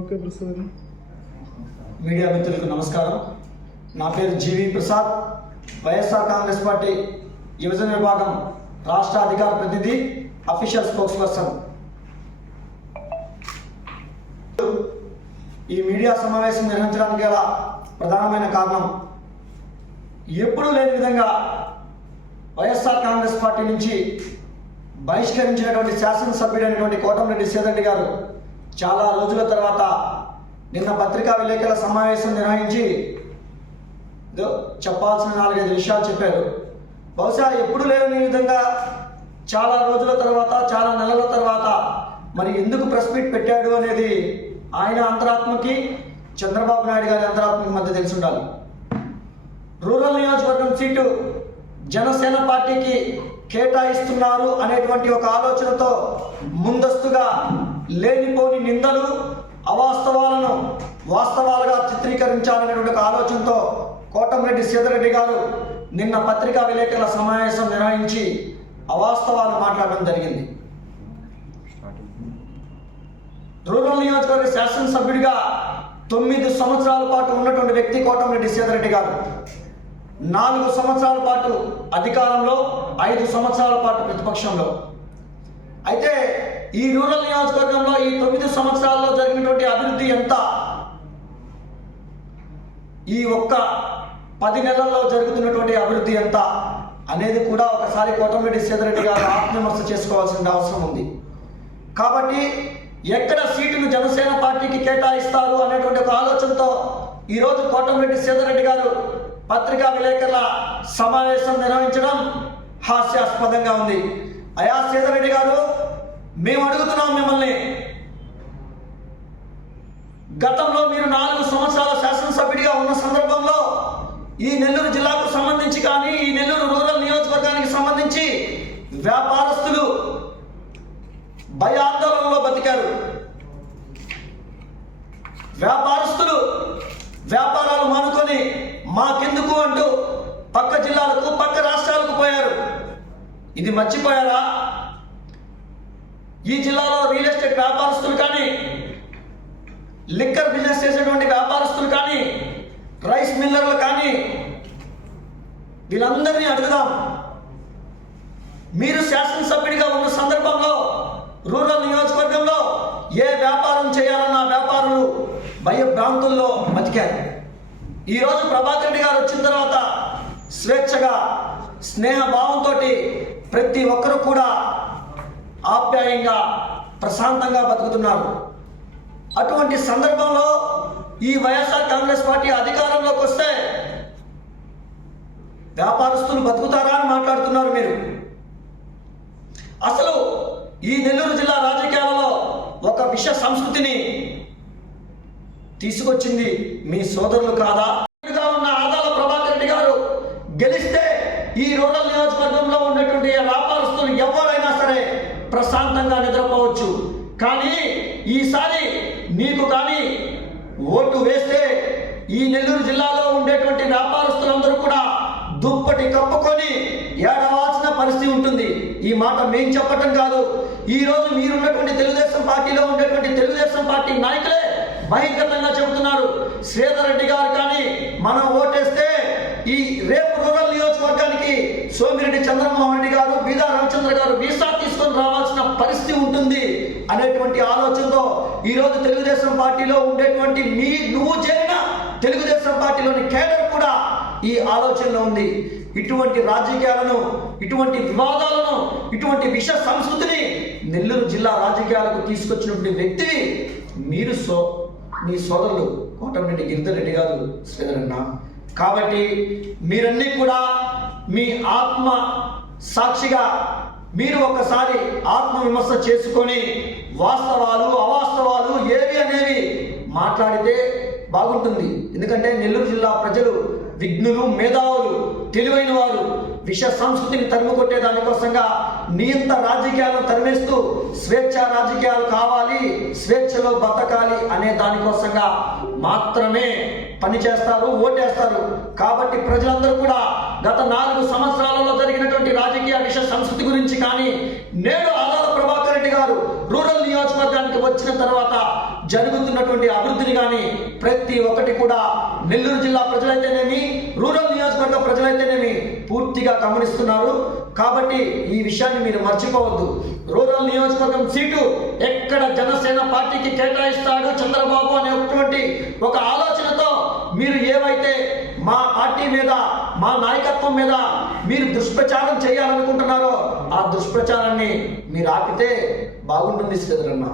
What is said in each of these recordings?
Okay Prasad. Media మిత్రులకు నమస్కారం. నా పేరు జీవి ప్రసాద్, వైఎస్ఆర్ కాంగ్రెస్ పార్టీ యువజన విభాగం రాష్ట్ర అధికార ప్రతినిధి, అఫీషియల్ స్పోక్స్ పర్సన్. ఈ మీడియా సమావేశం నిర్వహించడానికి గల ప్రధానమైన కారణం, ఎప్పుడూ లేని విధంగా వైఎస్ఆర్ కాంగ్రెస్ పార్టీ నుంచి బహిష్కరించినటువంటి శాసనసభ్యుడైనటువంటి కోటంరెడ్డి శ్రీధర్ గారు చాలా రోజుల తర్వాత నిన్న పత్రికా విలేకరుల సమావేశం నిర్వహించి చెప్పాల్సిన 4-5 విషయాలు చెప్పారు. బహుశా ఎప్పుడు లేని విధంగా చాలా రోజుల తర్వాత, చాలా నెలల తర్వాత మరి ఎందుకు ప్రెస్ మీట్ పెట్టాడు అనేది ఆయన అంతరాత్మకి, చంద్రబాబు నాయుడు గారి అంతరాత్మకి మధ్య తెలిసి ఉండాలి. రూరల్ నియోజకవర్గం సీటు జనసేన పార్టీకి కేటాయిస్తున్నారు అనేటువంటి ఒక ఆలోచనతో ముందస్తుగా లేనిపోని నిందలు, అవాస్తవాలను వాస్తవాలుగా చిత్రీకరించాలనేటువంటి ఒక ఆలోచనతో కోటంరెడ్డి శ్రీధర్ గారు నిన్న పత్రికా విలేకరుల సమావేశం నిర్వహించి అవాస్తవాలు మాట్లాడడం జరిగింది. రూరల్ నియోజకవర్గ శాసనసభ్యుడిగా 9 సంవత్సరాల పాటు ఉన్నటువంటి వ్యక్తి కోటంరెడ్డి శ్రీధర్ గారు. 4 సంవత్సరాల పాటు అధికారంలో, 5 సంవత్సరాల పాటు ప్రతిపక్షంలో. అయితే ఈ రూరల్ నియోజకవర్గంలో ఈ 9 సంవత్సరాల్లో జరిగినటువంటి అభివృద్ధి ఎంత, ఈ ఒక్క 10 నెలల్లో జరుగుతున్నటువంటి అభివృద్ధి ఎంత అనేది కూడా ఒకసారి కోటంరెడ్డి శ్రీధర్ గారు ఆత్మవిమర్శ చేసుకోవాల్సిన అవసరం ఉంది. కాబట్టి ఎక్కడ సీటును జనసేన పార్టీకి కేటాయిస్తారు అనేటువంటి ఒక ఆలోచనతో ఈరోజు కోటంరెడ్డి శ్రీధర్ గారు పత్రికా విలేకరుల సమావేశం నిర్వహించడం హాస్యాస్పదంగా ఉంది. అయా శ్రీధర్ గారు, మేము అడుగుతున్నాం మిమ్మల్ని, గతంలో మీరు 4 సంవత్సరాల శాసనసభ్యుడిగా ఉన్న సందర్భంలో ఈ నెల్లూరు జిల్లాకు సంబంధించి కానీ, ఈ నెల్లూరు రూరల్ నియోజకవర్గానికి సంబంధించి వ్యాపారస్తులు భయాందోళనలో బతికారు. వ్యాపారస్తులు వ్యాపారాలు మానుకొని మాకెందుకు అంటూ పక్క జిల్లాలకు, పక్క రాష్ట్రాలకు పోయారు. ఇది మర్చిపోయారా? ఈ జిల్లాలో రియల్ ఎస్టేట్ వ్యాపారస్తులు కానీ, లిక్కర్ బిజినెస్ చేసేటువంటి వ్యాపారస్తులు కానీ, రైస్ మిల్లర్లు కానీ, వీళ్ళందరినీ అడుగుదాం. మీరు శాసనసభ్యుడిగా ఉన్న సందర్భంలో రూరల్ నియోజకవర్గంలో ఏ వ్యాపారం చేయాలన్న వ్యాపారులు భయభ్రాంతుల్లో బతికారు. ఈరోజు ప్రభాకర్ రెడ్డి గారు వచ్చిన తర్వాత స్వేచ్ఛగా, స్నేహభావంతో ప్రతి ఒక్కరూ కూడా ఆప్యాయంగా, ప్రశాంతంగా బతుకుతున్నారు. అటువంటి సందర్భంలో ఈ వైఎస్ఆర్ కాంగ్రెస్ పార్టీ అధికారంలోకి వస్తే వ్యాపారస్తులు బతుకుతారా అని మాట్లాడుతున్నారు మీరు. అసలు ఈ నెల్లూరు జిల్లా రాజకీయాలలో ఒక విష సంస్కృతిని తీసుకొచ్చింది మీ సోదరులు కాదా? ఉన్న ఆదాల ప్రభాకర్ రెడ్డి గారు గెలిస్తే ఈ రూరల్ నియోజకవర్గంలో ఉన్నటువంటి వ్యాపారస్తులు ఎవరైనా సరే ప్రశాంతంగా నిద్రపోవచ్చు. కానీ ఈసారి నీకు కానీ ఓటు వేస్తే ఈ నెల్లూరు జిల్లాలో ఉండేటువంటి వ్యాపారస్తులందరూ కూడా దుప్పటి కప్పుకొని ఏడవాల్సిన పరిస్థితి ఉంటుంది. ఈ మాట మేం చెప్పటం కాదు. ఈ రోజు మీరున్నటువంటి తెలుగుదేశం పార్టీలో ఉండేటువంటి తెలుగుదేశం పార్టీ నాయకులే బహిర్గతంగా చెబుతున్నారు. శ్రీధర్ రెడ్డి గారు కానీ మనం ఓటేస్తే ఈ రేపు రూరల్ నియోజకవర్గానికి సోమిరెడ్డి చంద్రమోహన్ రెడ్డి గారు, బీదా రవిచంద్ర గారు వీసా తీసుకొని రావాల్సిన పరిస్థితి ఉంటుంది అనేటువంటి ఆలోచనతో ఈరోజు తెలుగుదేశం పార్టీలో ఉండేటువంటి నువ్వు చేరిన తెలుగుదేశం పార్టీలోని కేడర్ కూడా ఈ ఆలోచనలో ఉంది. ఇటువంటి రాజకీయాలను, ఇటువంటి వివాదాలను, ఇటువంటి విష సంస్కృతిని నెల్లూరు జిల్లా రాజకీయాలకు తీసుకొచ్చినటువంటి వ్యక్తిని మీరు మీ సోదరులు కోటంరెడ్డి గిరిధర్ రెడ్డి గారు, శ్రీధరన్న. కాబట్టి మీరన్నీ కూడా మీ ఆత్మ సాక్షిగా మీరు ఒక్కసారి ఆత్మవిమర్శ చేసుకొని వాస్తవాలు, అవాస్తవాలు ఏవి అనేవి మాట్లాడితే బాగుంటుంది. ఎందుకంటే నెల్లూరు జిల్లా ప్రజలు విఘ్నులు, మేధావులు, తెలివైన వారు. విష సంస్కృతిని తరిమికొట్టే దానికోసంగా నియంత రాజకీయాలను తరిమేస్తూ స్వేచ్ఛ రాజకీయాలు కావాలి, స్వేచ్ఛలో బతకాలి అనే దానికోసంగా మాత్రమే పనిచేస్తారు, ఓటేస్తారు. కాబట్టి ప్రజలందరూ కూడా గత 4 సంవత్సరాలలో జరిగినటువంటి రాజకీయ విష సంస్కృతి గురించి కానీ, నేడు ఆదాల ప్రభాకర్ రెడ్డి గారు రూరల్ నియోజకవర్గానికి వచ్చిన తర్వాత జరుగుతున్నటువంటి అభివృద్ధిని కానీ ప్రతి ఒక్కటి కూడా నెల్లూరు జిల్లా ప్రజలైతేనేమి, రూరల్ నియోజకవర్గ ప్రజలైతేనేమి పూర్తిగా గమనిస్తున్నారు. కాబట్టి ఈ విషయాన్ని మీరు మర్చిపోవద్దు. రూరల్ నియోజకవర్గం సీటు ఎక్కడ జనసేన పార్టీకి కేటాయిస్తాడు చంద్రబాబు అనేటువంటి ఒక ఆలోచనతో మీరు ఏవైతే మా పార్టీ మీద, మా నాయకత్వం మీద మీరు దుష్ప్రచారం చేయాలనుకుంటున్నారో ఆ దుష్ప్రచారాన్ని మీరు ఆపితే బాగుంటుంది శ్రీధరన్న.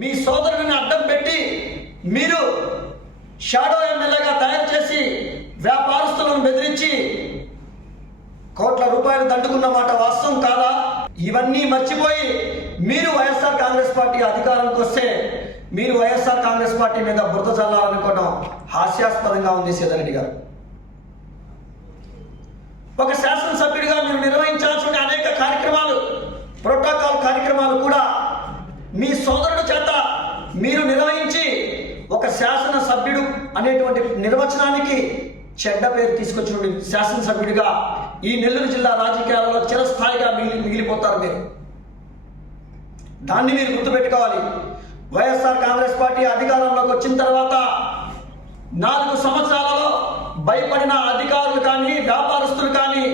మీ సోదరుడిని అడ్డం పెట్టి మీరు షాడో ఎమ్మెల్యేగా తయారు చేసి వ్యాపారస్తులను బెదిరించి కోట్ల రూపాయలు దండుకున్న మాట వాస్తవం కాదా? ఇవన్నీ మర్చిపోయి మీరు వైఎస్ఆర్ కాంగ్రెస్ పార్టీ అధికారంకి వస్తే మీరు వైఎస్ఆర్ కాంగ్రెస్ పార్టీ మీద బురద చల్లాలనుకోవడం హాస్యాస్పదంగా ఉంది సీతారెడ్డి గారు. ఒక శాసనసభ్యుడిగా మీరు నిర్వహించాల్సిన అనేక కార్యక్రమాలు, ప్రోటోకాల్ కార్యక్రమాలు కూడా మీ సోదరుడు చేత మీరు నిర్వహించి ఒక శాసనసభ్యుడు అనేటువంటి నిర్వచనానికి చెడ్డ పేరు తీసుకొచ్చిన శాసనసభ్యుడిగా ఈ నెల్లూరు జిల్లా రాజకీయాలలో చిరస్థాయిగా మిగిలిపోతారు మీరు. దాన్ని మీరు గుర్తుపెట్టుకోవాలి. వైఎస్ఆర్ కాంగ్రెస్ పార్టీ అధికారంలోకి వచ్చిన తర్వాత 4 సంవత్సరాలలో భయపడిన అధికారులు కానీ, వ్యాపారస్తులు కానీ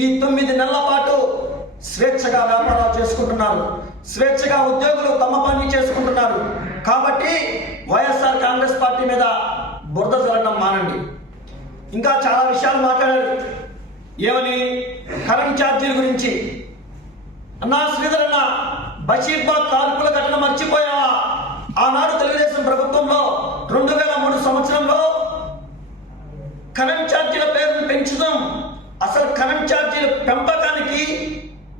ఈ 9 నెలల పాటు స్వేచ్ఛగా వ్యాపారాలు చేసుకుంటున్నారు, స్వేచ్ఛగా ఉద్యోగులు తమ పని చేసుకుంటున్నారు. కాబట్టి వైఎస్ఆర్ కాంగ్రెస్ పార్టీ మీద బురద జల్లడం మానండి. ఇంకా చాలా విషయాలు మాట్లాడారు. ఏమని? కరెంట్ ఛార్జీల గురించి. అన్నా శ్రీధరన్న, బషీర్బాగ్ కాల్పుల ఘటన మర్చిపోయావా? ఆనాడు తెలుగుదేశం ప్రభుత్వంలో 2003 సంవత్సరంలో కరెంట్ ఛార్జీల పేరును పెంచుదాం. అసలు కరెంట్ ఛార్జీల పెంపకానికి,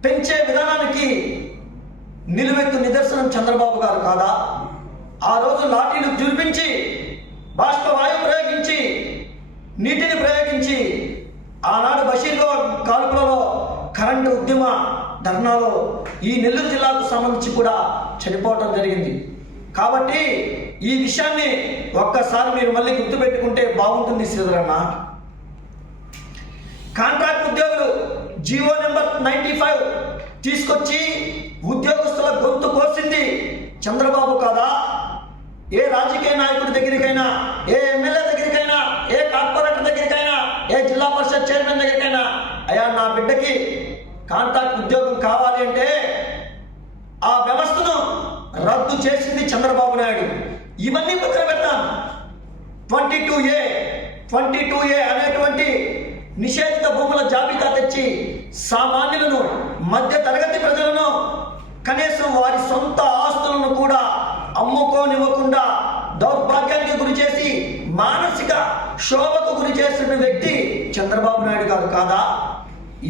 పెంచే విధానానికి నిలువెత్తు నిదర్శనం చంద్రబాబు గారు కాదా? ఆ రోజు లాఠీలు జుల్పించి, బాష్పవాయు ప్రయోగించి, నీటిని ప్రయోగించి ఆనాడు బషీర్బాగ్ కాల్పులలో కరెంటు ఉద్యమ ధర్నాలో ఈ నెల్లూరు జిల్లాకు సంబంధించి కూడా చనిపోవటం జరిగింది. కాబట్టి ఈ విషయాన్ని ఒక్కసారి మీరు మళ్ళీ గుర్తుపెట్టుకుంటే బాగుంటుంది శ్రీధరన్న. కాంట్రాక్ట్ ఉద్యోగులు జీవో నెంబర్ 95 తీసుకొచ్చి ఉద్యోగస్తుల గొంతు కోసింది చంద్రబాబు కాదా? ఏ రాజకీయ నాయకుడి దగ్గరికైనా, ఏ ఎమ్మెల్యే దగ్గరికైనా, ఏ కార్పొరేటర్ దగ్గరికైనా, ఏ జిల్లా పరిషత్ చైర్మన్ దగ్గరికైనా, అయ్యా నా బిడ్డకి కాంట్రాక్ట్ ఉద్యోగం కావాలి అంటే ఆ వ్యవస్థను రద్దు చేసింది చంద్రబాబు నాయుడు. ఇవన్నీ పక్కన పెడతాం. 22A అనేటువంటి నిషేధిత భూముల జాబితా తెచ్చి సామాన్యులను, మధ్య తరగతి ప్రజలను కనీసం వారి సొంత ఆస్తులను కూడా అమ్ముకోనివ్వకుండా దౌర్భాగ్యానికి గురి చేసి మానసిక శోభకు గురి చేసిన వ్యక్తి చంద్రబాబు నాయుడు గారు కాదా?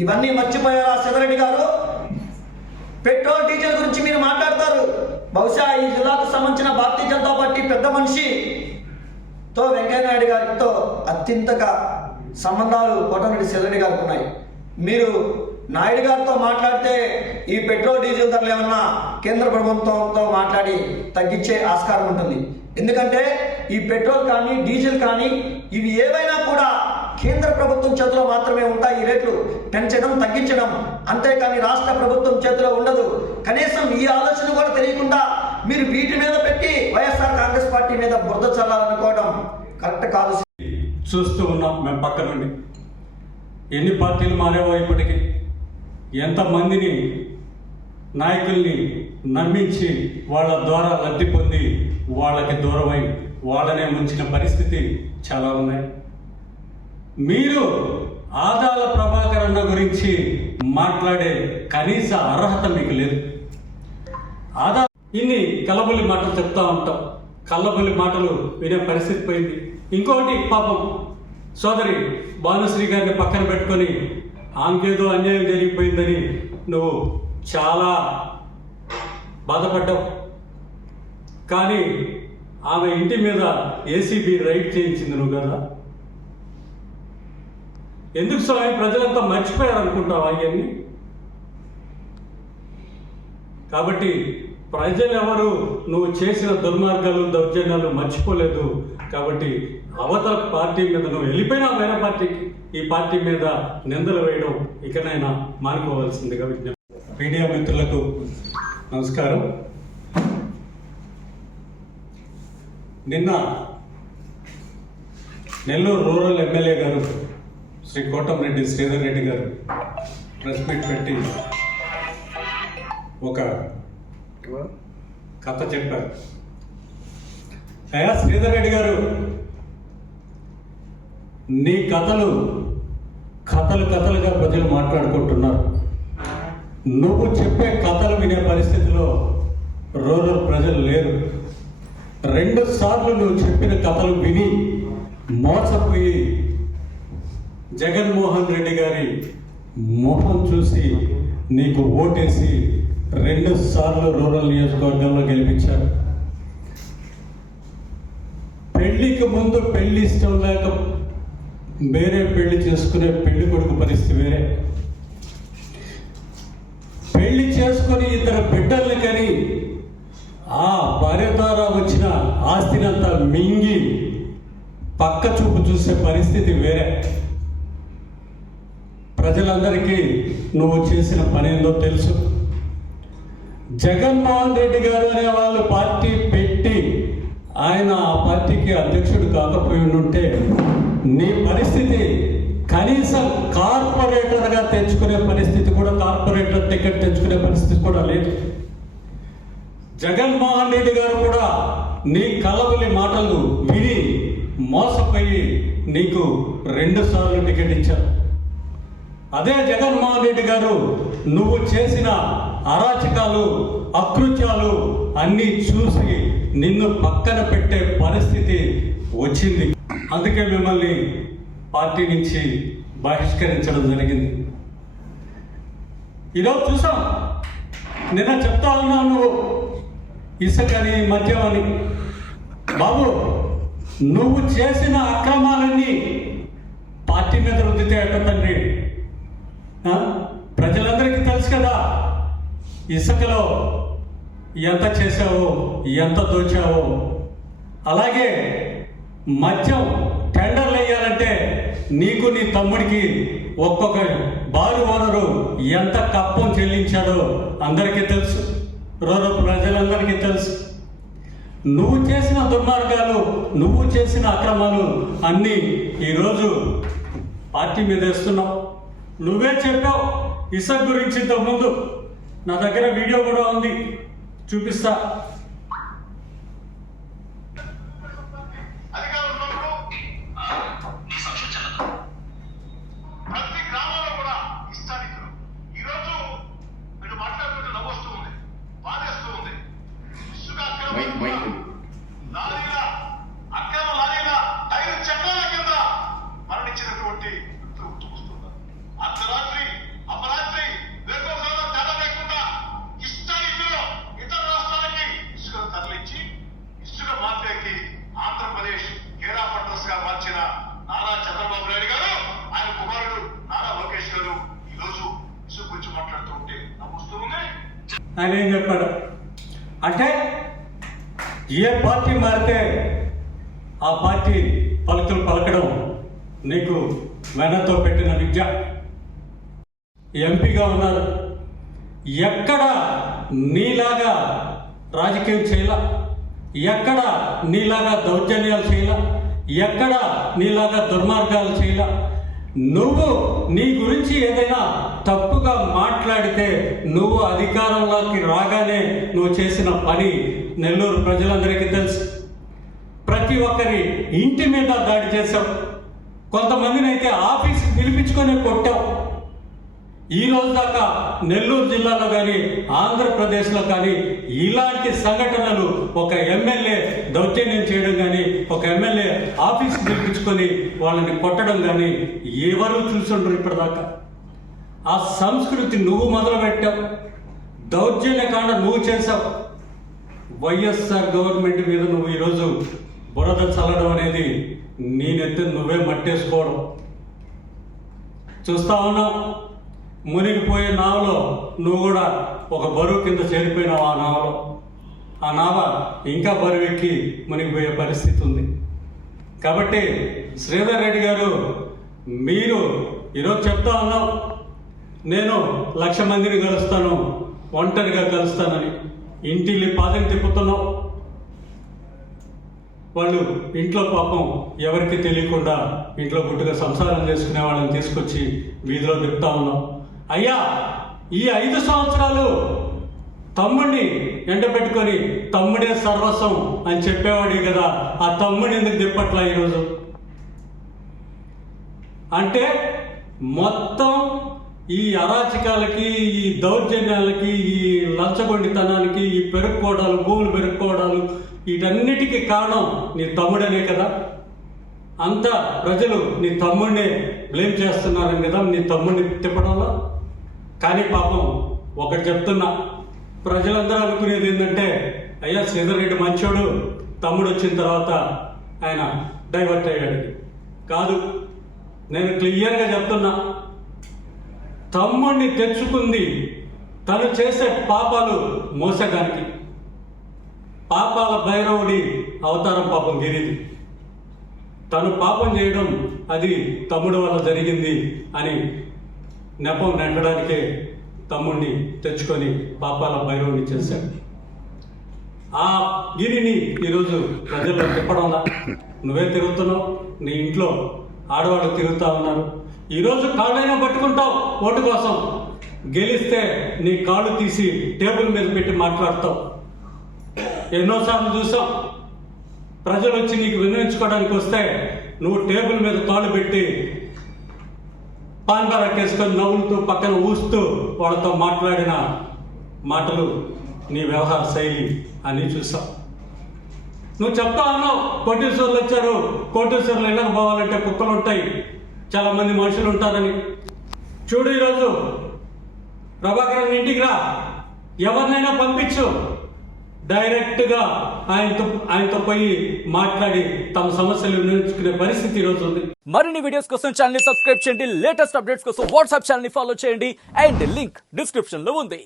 ఇవన్నీ మర్చిపోయారా శ్రీధరెడ్డి గారు? పెట్రోల్, డీజిల్ గురించి మీరు మాట్లాడతారు. బహుశా ఈ జిల్లాకు సంబంధించిన భారతీయ జనతా పార్టీ పెద్ద మనిషితో వెంకయ్యనాయుడు గారితో అత్యంతగా సంబంధాలు కోటమిరెడ్డి శ్రీధరెడ్డి గారికి ఉన్నాయి. మీరు నాయుడు గారితో మాట్లాడితే ఈ పెట్రోల్, డీజిల్ ధరలు ఏమన్నా కేంద్ర ప్రభుత్వంతో మాట్లాడి తగ్గించే ఆస్కారం ఉంటుంది. ఎందుకంటే ఈ పెట్రోల్ కానీ, డీజిల్ కానీ ఇవి ఏవైనా కూడా కేంద్ర ప్రభుత్వం చేతిలో మాత్రమే ఉంటాయి. ఈ రేట్లు పెంచడం, తగ్గించడం, అంతేకాని రాష్ట్ర ప్రభుత్వం చేతిలో ఉండదు. కనీసం ఈ ఆలోచన కూడా తెలియకుండా మీరు వీటి మీద పెట్టి వైఎస్ఆర్ కాంగ్రెస్ పార్టీ మీద బురద చల్లాలనుకోవడం కరెక్ట్ కాదు. చూస్తూ ఉన్నాం మేము పక్క నుండి. ఎన్ని పార్టీలు మారేవో ఇప్పటికీ, ఎంతమందిని నాయకుల్ని నమ్మించి వాళ్ళ ద్వారా లబ్ధి పొంది వాళ్ళకి దూరమై వాళ్ళనే ముంచిన పరిస్థితి చాలా ఉన్నాయి. మీరు ఆదాల ప్రభాకర్ అన్న గురించి మాట్లాడే కనీస అర్హత మీకు లేదు. ఆదా ఇన్ని కల్లబొల్లి మాటలు చెప్తా ఉంటాం, కల్లబొల్లి మాటలు వినే పరిస్థితి పోయింది. ఇంకోటి పాపం సోదరి భానుశ్రీ గారిని పక్కన పెట్టుకొని ఆమెకేదో అన్యాయం జరిగిపోయిందని నువ్వు చాలా బాధపడ్డావు. కానీ ఆమె ఇంటి మీద ఏసీబీ రైడ్ చేయించింది నువ్వు కదా. ఎందుకు స్వామి ప్రజలంతా మర్చిపోయారనుకుంటావు అవన్నీ? కాబట్టి ప్రజలు ఎవరు నువ్వు చేసిన దుర్మార్గాలు, దౌర్జన్యాలు మర్చిపోలేదు. కాబట్టి అవతల పార్టీ మీద నువ్వు వెళ్ళిపోయినా వేరే పార్టీకి ఈ పార్టీ మీద నిందలు వేయడం ఇకనైనా మానుకోవాల్సిందిగా విజ్ఞప్తి. మీడియా మిత్రులకు నమస్కారం. నిన్న నెల్లూరు రూరల్ ఎమ్మెల్యే గారు శ్రీ కోటంరెడ్డి శ్రీధర్ రెడ్డి గారు ప్రెస్ మీట్ పెట్టి ఒక కథ చెప్పారు. అయ్యా శ్రీధర్ రెడ్డి గారు, నీ కథలు కథలుగా ప్రజలు మాట్లాడుకుంటున్నారు. నువ్వు చెప్పే కథలు వినే పరిస్థితిలో రూరల్ ప్రజలు లేరు. 2 సార్లు నువ్వు చెప్పిన కథలు విని మోసపోయి జగన్మోహన్ రెడ్డి గారి మొహం చూసి నీకు ఓటేసి 2 సార్లు రూరల్ నియోజకవర్గంలో గెలిపించారు. పెళ్లికి ముందు పెళ్లి ఇష్టం లేక వేరే పెళ్లి చేసుకునే పెళ్లి కొడుకు పరిస్థితి వేరే. పెళ్లి చేసుకుని 2 బిడ్డల్ని కని ఆ భార్య ద్వారా వచ్చిన ఆస్తినంతా మింగి పక్క చూపు చూసే పరిస్థితి వేరే. ప్రజలందరికీ నువ్వు చేసిన పని ఏందో తెలుసు. జగన్మోహన్ రెడ్డి గారు అనే వాళ్ళు పార్టీ పెట్టి ఆయన ఆ పార్టీకి అధ్యక్షుడు కాకపోయి ఉంటే నీ పరిస్థితి కనీసం కార్పొరేటర్గా తెచ్చుకునే పరిస్థితి కూడా, కార్పొరేటర్ టికెట్ తెచ్చుకునే పరిస్థితి కూడా లేదు. జగన్మోహన్ రెడ్డి గారు కూడా నీ కలవలి మాటలు విని మోసపోయి నీకు 2 సార్లు టికెట్ ఇచ్చారు. అదే జగన్మోహన్ రెడ్డి గారు నువ్వు చేసిన అరాచకాలు, అకృత్యాలు అన్నీ చూసి నిన్ను పక్కన పెట్టే పరిస్థితి వచ్చింది. అందుకే మిమ్మల్ని పార్టీ నుంచి బహిష్కరించడం జరిగింది. ఈరోజు చూసాం, నిన్న చెప్తా ఉన్నావు నువ్వు ఇసుకని మద్యమని. బాబు, నువ్వు చేసిన అక్రమాలన్నీ పార్టీ మీద రుద్దితే ఎట్ట తండ్రి? ప్రజలందరికీ తెలుసు కదా ఇసుకలో ఎంత చేసావో, ఎంత దోచావో. అలాగే మద్యం టెండర్లు వేయాలంటే నీకు నీ తమ్ముడికి ఒక్కొక్క బారు ఓనరు ఎంత కప్పం చెల్లించాడో అందరికీ తెలుసు, రూరల్ ప్రజలందరికీ తెలుసు. నువ్వు చేసిన దుర్మార్గాలు, నువ్వు చేసిన అక్రమాలు అన్నీ ఈరోజు పార్టీ మీద వేస్తున్నావు. నువ్వే చెప్పావు ఇసుక గురించి ఇంతకుముందు. నా దగ్గర వీడియో కూడా ఉంది, చూపిస్తా. ఆయన ఏం చెప్పాడు అంటే, ఏ పార్టీ మారితే ఆ పార్టీ పలుకులు పలకడం నీకు వెనతో పెట్టిన విద్య. ఎంపీగా ఉన్నారు, ఎక్కడ నీలాగా రాజకీయం చేయాల, ఎక్కడ నీలాగా దౌర్జన్యాలు చేయాల, ఎక్కడ నీలాగా దుర్మార్గాలు చేయాల. నువ్వు నీ గురించి ఏదైనా తప్పుగా మాట్లాడితే నువ్వు అధికారంలోకి రాగానే నువ్వు చేసిన పని నెల్లూరు ప్రజలందరికీ తెలుసు. ప్రతి ఒక్కరి ఇంటి మీద దాడి చేశావు, కొంతమందిని అయితే ఆఫీస్కి పిలిపించుకొని కొట్టావు. ఈ రోజు దాకా నెల్లూరు జిల్లాలో కానీ ఆంధ్రప్రదేశ్లో కానీ ఇలాంటి సంఘటనలు, ఒక ఎమ్మెల్యే దౌర్జన్యం చేయడం కానీ, ఒక ఎమ్మెల్యే ఆఫీస్కి పిలిపించుకొని వాళ్ళని కొట్టడం కానీ ఎవరు చూసుండ్రు ఇప్పటిదాకా. ఆ సంస్కృతి నువ్వు మొదలుపెట్టావు, దౌర్జన్యకాండ నువ్వు చేశావు. వైఎస్ఆర్ గవర్నమెంట్ మీద నువ్వు ఈరోజు బురద చల్లడం అనేది నీ నెత్తి నువ్వే మట్టేసుకోవడం చూస్తా ఉన్నావు. మునిగిపోయే నావలో నువ్వు కూడా ఒక బరువు కింద చేరిపోయినావు. ఆ నావలో, ఆ నావ ఇంకా బరువు ఎక్కి మునిగిపోయే పరిస్థితి ఉంది. కాబట్టి శ్రీధర్ రెడ్డి గారు, మీరు ఈరోజు చెప్తా ఉన్నావు, నేను 1,00,000 మందిని కలుస్తాను, ఒంటరిగా కలుస్తానని. ఇంటిల్లి పాదం తిప్పుతున్నావు. వాళ్ళు ఇంట్లో పాపం ఎవరికి తెలియకుండా ఇంట్లో గుట్టుగా సంసారం చేసుకునే వాళ్ళని తీసుకొచ్చి వీధిలో తిప్పుతా ఉన్నాం. అయ్యా, ఈ 5 సంవత్సరాలు తమ్ముడిని ఎండబెట్టుకొని తమ్ముడే సర్వస్వం అని చెప్పేవాడి కదా, ఆ తమ్ముడిని ఎందుకు తిప్పట్లా ఈరోజు? అంటే మొత్తం ఈ అరాచకాలకి, ఈ దౌర్జన్యాలకి, ఈ లంచగొండితనానికి, ఈ పెరుక్కోవడాలు, భూములు పెరుక్కోవడాలు, వీటన్నిటికీ కారణం నీ తమ్ముడనే కదా. అంతా ప్రజలు నీ తమ్ముడిని బ్లేమ్ చేస్తున్నారని కదా నీ తమ్ముడిని తిప్పడంలో. కానీ పాపం ఒకటి చెప్తున్నా, ప్రజలందరూ అనుకునేది ఏంటంటే, అయ్యా శ్రీధర్ రెడ్డి మంచోడు, తమ్ముడు వచ్చిన తర్వాత ఆయన డైవర్ట్ అయ్యాడు. కాదు, నేను క్లియర్గా చెప్తున్నా, తమ్ముడిని తెచ్చుకుంది తను చేసే పాపాలు మోసగానికి. పాపాల భైరవుడి అవతారం పాపం గిరిది. తను పాపం చేయడం అది తమ్ముడు వల్ల జరిగింది అని నెపం నెట్టడానికే తమ్ముడిని తెచ్చుకొని పాపాల భైరవుని చేశాడు. ఆ గిరిని ఈరోజు ప్రజల్లో తిప్పడంలా నువ్వే తిరుగుతున్నావు, నీ ఇంట్లో ఆడవాళ్ళు తిరుగుతూ ఉన్నారు. ఈరోజు కాళ్ళైనా పట్టుకుంటావు ఓటు కోసం, గెలిస్తే నీ కాళ్ళు తీసి టేబుల్ మీద పెట్టి మాట్లాడతావు. ఎన్నోసార్లు చూసాం, ప్రజలు వచ్చి నీకు వినియోగించుకోవడానికి వస్తే నువ్వు టేబుల్ మీద కాళ్ళు పెట్టి పాన్ బరాకేసుకొని నవ్వులతో పక్కన ఊస్తూ వాళ్ళతో మాట్లాడిన మాటలు నీ వ్యవహార శైలి అని చూసాం. నువ్వు చెప్తా ఉన్నావు, కోటీశ్వరులు వచ్చారు, కోటీశ్వరులు ఇళ్ళకు పోవాలంటే కుక్కలు ఉంటాయి, చాలా మంది మనుషులు ఉంటారని. చూడు, ఈరోజు ప్రభాకరన్ ఇంటికి రా, ఎవరినైనా పంపించు, డైరెక్ట్గా ఆయనతో పోయి మాట్లాడి తమ సమస్యలు వినియోగించుకునే పరిస్థితి ఈరోజు ఉంది. మరిన్ని వీడియోస్ కోసం ఛానల్ ని సబ్స్క్రైబ్ చేయండి, లేటెస్ట్ అప్డేట్స్ కోసం వాట్సాప్ ఛానల్ ని ఫాలో చేయండి, అండ్ లింక్ డిస్క్రిప్షన్ లో ఉంది.